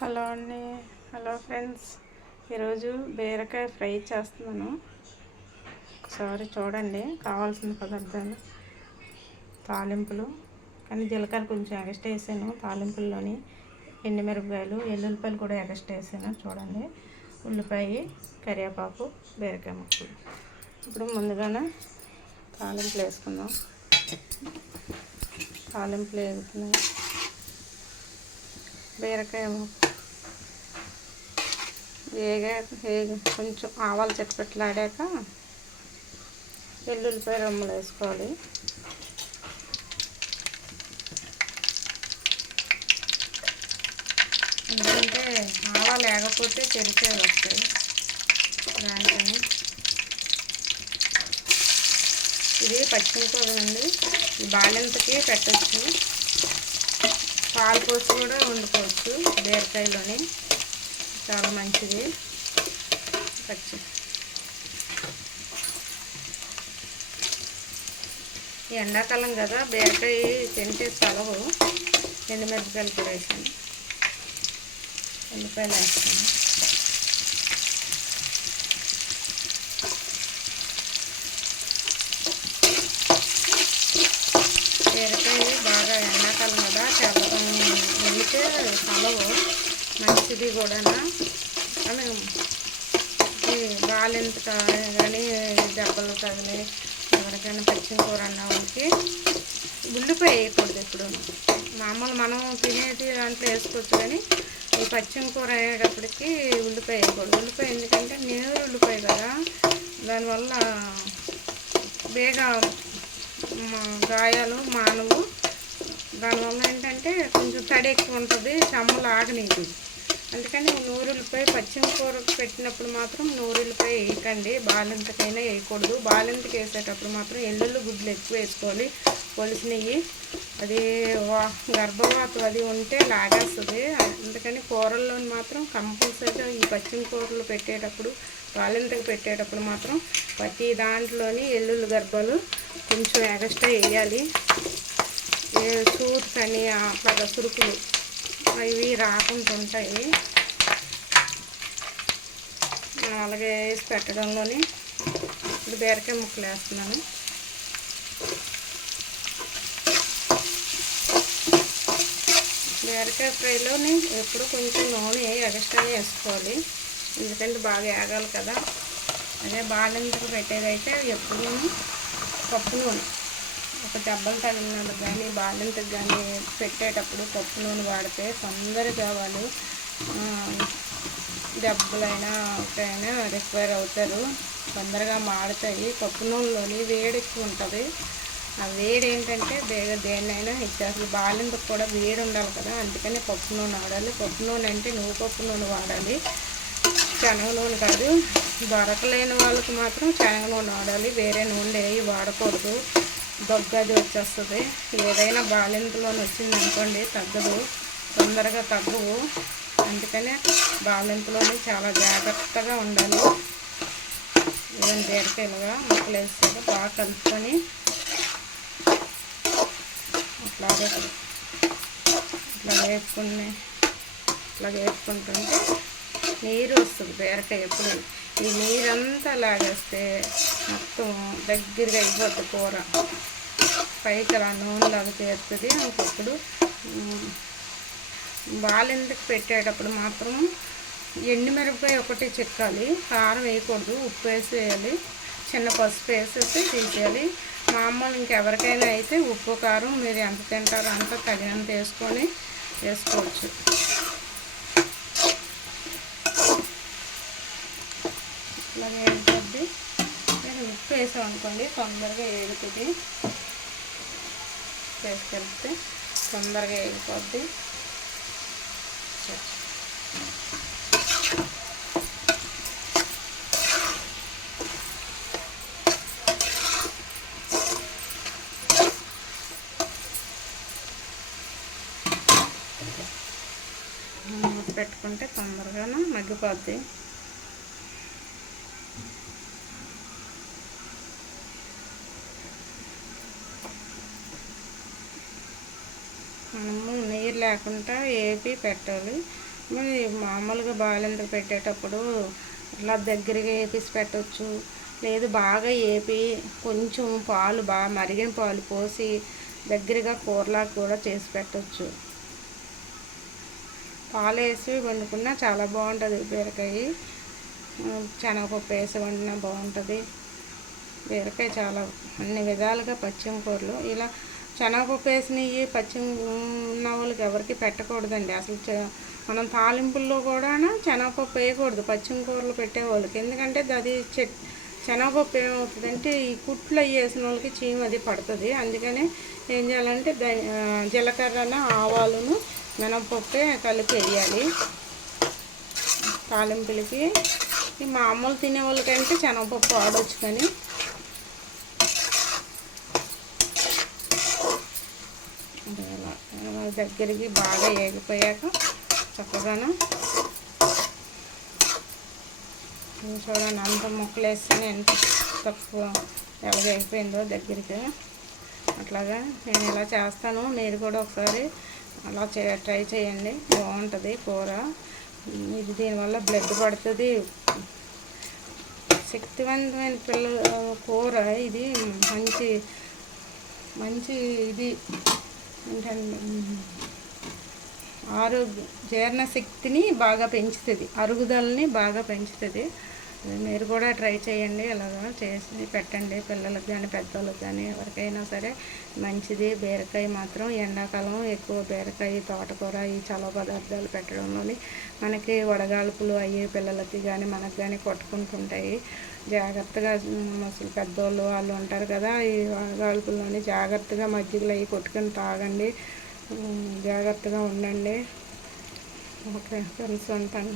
Hello అండి. Hello friends. ఈరోజు బీరకాయ ఫ్రై చేస్తున్నాను. ఒకసారి చూడండి. కావాల్సిన పదార్థాలు: తాలింపులు, కానీ జీలకర్ర కొంచెం ఎగస్ట్రా వేసాను తాలింపుల్లోని. ఎండుమిరపకాయలు, ఎల్లుల్లిపాయలు కూడా ఎగస్ట్రా వేసాను చూడండి. ఉల్లిపాయ, కరివేపాకు, బీరకాయ ముక్కలు. ఇప్పుడు ముందుగానే తాలింపులు వేసుకుందాం. తాలింపులు వేగుతున్నాయి. బీరకాయ కొంచెం ఆవాలు చిటపెట్టలాడాక వెల్లుల్లిపాయ రొమ్మలు వేసుకోవాలి. ఎందుకంటే ఆవాలు లేకపోతే చెరికాయలు వస్తాయి. దానికని ఇది పచ్చిమిరపకాయ అండి. ఈ బాలింతకి పెట్టచ్చు. పాలు పోసి కూడా వండుకోవచ్చు. బీరకాయలోని చాలా మంచిది. ఎండాకాలం కదా, బీరకాయ తింటే చలవు. ఎండుమిరపకాయలు కూడా వేసాను. ఉల్లిపాయలు వేస్తాను. బీరకాయ బాగా ఎండాకాలం కదా, చాలా వండితే చలవు, మంచిది కూడా. కానీ బాలింత కానీ దెబ్బలు తగిలి ఎవరికైనా పచ్చిన కూర అన్న వాళ్ళకి ఉల్లిపాయ వేయకూడదు. ఇప్పుడు మామూలు మనం తినేది దాంట్లో వేసుకోవచ్చు, కానీ ఈ పచ్చిన కూర అయ్యేటప్పటికి ఉల్లిపాయ వేయకూడదు. ఉల్లిపాయ ఎందుకంటే నేరు ఉల్లిపాయ కదా, దానివల్ల బేగ గాయాలు మానవు. దానివల్ల ఏంటంటే కొంచెం తడి ఎక్కువ ఉంటుంది, చెమ్మలు ఆగనీది. అందుకని నూరులపై పచ్చిమి కూరకు పెట్టినప్పుడు మాత్రం నూరులపై వేయకండి. బాలింతకైనా వేయకూడదు. బాలింతకి వేసేటప్పుడు మాత్రం ఎల్లుల్లి గుడ్లు ఎక్కువ వేసుకోవాలి, పొలిసినవి. అది గర్భవాతం అది ఉంటే లాగేస్తుంది. అందుకని కూరల్లో మాత్రం కంపల్సరీగా ఈ పచ్చిమి కూరలు పెట్టేటప్పుడు, బాలింతకి పెట్టేటప్పుడు మాత్రం ప్రతి దాంట్లోని ఎల్లుల్లి గర్భాలు కొంచెం ఎగస్ట్రా వేయాలి. సూట్ అని అట్లాగా సురుకులు అవి రాకుండా ఉంటాయి. అలాగే వేసి పెట్టడంలోని ఇప్పుడు బీరకాయ ముక్కలు వేస్తున్నాను. బీరకాయ ఫ్రైలోని ఎప్పుడు కొంచెం నూనె ఎగస్ట్రా వేసుకోవాలి, ఎందుకంటే బాగా వేగాలి కదా. అదే బాలింతకు పెట్టేదైతే ఎప్పుడు పప్పు నూనె, ఒక దెబ్బలు తగిలినప్పుడు కానీ బాలింతకు కానీ పెట్టేటప్పుడు పప్పు నూనె వాడితే తొందరగా వాళ్ళు దెబ్బలైనా ఒకైనా రిక్వైర్ అవుతారు, తొందరగా మాడుతాయి. పప్పు నూనెలోని వేడి ఎక్కువ ఉంటుంది. ఆ వేడి ఏంటంటే దేన్నైనా ఇచ్చేస్తుంది. బాలింతకు కూడా వేడి ఉండాలి కదా, అందుకని పప్పు నూనె వాడాలి. పప్పు నూనె అంటే పప్పు నూనె వాడాలి, శనగ నూనె కాదు. దొరకలేని వాళ్ళకి మాత్రం శనగ నూనె వాడాలి, వేరే నూనె ఏవి వాడకూడదు. దగ్గది వచ్చేస్తుంది. ఏదైనా బాలింతలోని వచ్చిందనుకోండి తగ్గదు, తొందరగా తగ్గవు. అందుకనే బాలింతలోని చాలా జాగ్రత్తగా ఉండాలి. ఏదైనా బీరకాయలుగా ముక్కలు వేసాక బాగా కలుపుకొని అట్లాగే ఇట్లా వేపుకుంటుంటే నీరు వస్తుంది బీరకాయ. ఎప్పుడు ఈ నీరంతా లాగేస్తే మొత్తం దగ్గరగా అయిపోతుంది కూర, పైకి అలా నూనెలాగా చేరుతుంది. ఇంకొప్పుడు బాలింతకు పెట్టేటప్పుడు మాత్రం ఎండుమిరపకాయ ఒకటి చెక్కాలి, కారం వేయకూడదు, ఉప్పు వేసి వేయాలి, చిన్న పసుపు వేసేసి తీసేయాలి. మామూలు ఇంకెవరికైనా అయితే ఉప్పు కారం మీరు ఎంత తింటారో అంత తగినంత వేసుకొని వేసుకోవచ్చు. ఇట్లాగే వేగుతుంది. నేను ఉప్పు వేసాం అనుకోండి తొందరగా వేగుతుంది. వేసుకెళ్తే తొందరగా వేగిపోద్ది. మూత పెట్టుకుంటే తొందరగానే మగ్గిపోద్ది. మనము నీరు లేకుండా ఏపి పెట్టాలి. మరి మామూలుగా బాలింతకు పెట్టేటప్పుడు అలా దగ్గరగా వేపిసి పెట్టవచ్చు. లేదు బాగా వేపి కొంచెం పాలు బాగా మరిగిన పాలు పోసి దగ్గరగా కూరలాగా కూడా చేసి పెట్టవచ్చు. పాలు వేసి వండుకున్నా చాలా బాగుంటుంది బీరకాయ. శనగపప్పు వేసి వండినా బాగుంటుంది. బీరకాయ చాలా అన్ని విధాలుగా పచ్చిమ కూరలు ఇలా శనగపప్పు వేసినవి పచ్చిమ ఉన్న వాళ్ళకి ఎవరికి పెట్టకూడదండి అసలు. మనం తాలింపుల్లో కూడా శనగపప్పు వేయకూడదు పచ్చిమ కూరలు పెట్టేవాళ్ళకి. ఎందుకంటే అది శనగపప్పు ఏమవుతుందంటే ఈ కుట్లు అవి వేసిన వాళ్ళకి చీమ అది పడుతుంది. అందుకని ఏం చేయాలంటే జీలకర్రను ఆవాలను మినపప్పే కలిపి వేయాలి తాలింపులకి. ఈ మామూలు తినే వాళ్ళకంటే శనగపప్పు వాడవచ్చు. కానీ దగ్గరికి బాగా వేగిపోయాక చక్కగాను చూడండి అంత ముక్కలు వేస్తేనే ఎంత తక్కువ ఎలాగైపోయిందో దగ్గరికి. అట్లాగా నేను ఇలా చేస్తాను, మీరు కూడా ఒకసారి అలా ట్రై చేయండి, బాగుంటుంది కూర. ఇది దీనివల్ల బ్లడ్ పడుతుంది, శక్తివంతమైన పిల్లల కూర ఇది. మంచి మంచి ఇది ఏంటంటే జీర్ణశక్తిని బాగా పెంచుతుంది, అరుగుదలని బాగా పెంచుతుంది. మీరు కూడా ట్రై చేయండి, ఇలాగా చేసి పెట్టండి పిల్లలకు కానీ పెద్దవాళ్ళకి కానీ ఎవరికైనా సరే మంచిది. బీరకాయ మాత్రం ఎండాకాలం ఎక్కువ బీరకాయ తోటకూర ఈ చలవ పదార్థాలు పెట్టడంలోని మనకి వడగాల్పులు అయ్యి పిల్లలకి కానీ మనకు కానీ కొట్టుకుంటుంటాయి. జాగ్రత్తగా అసలు పెద్దవాళ్ళు వాళ్ళు ఉంటారు కదా, ఈ వడగాల్పుల్లోని జాగ్రత్తగా మజ్జిగలు అవి కొట్టుకొని తాగండి, జాగ్రత్తగా ఉండండి. ఓకే ఫ్రెండ్స్, ఉంటాను.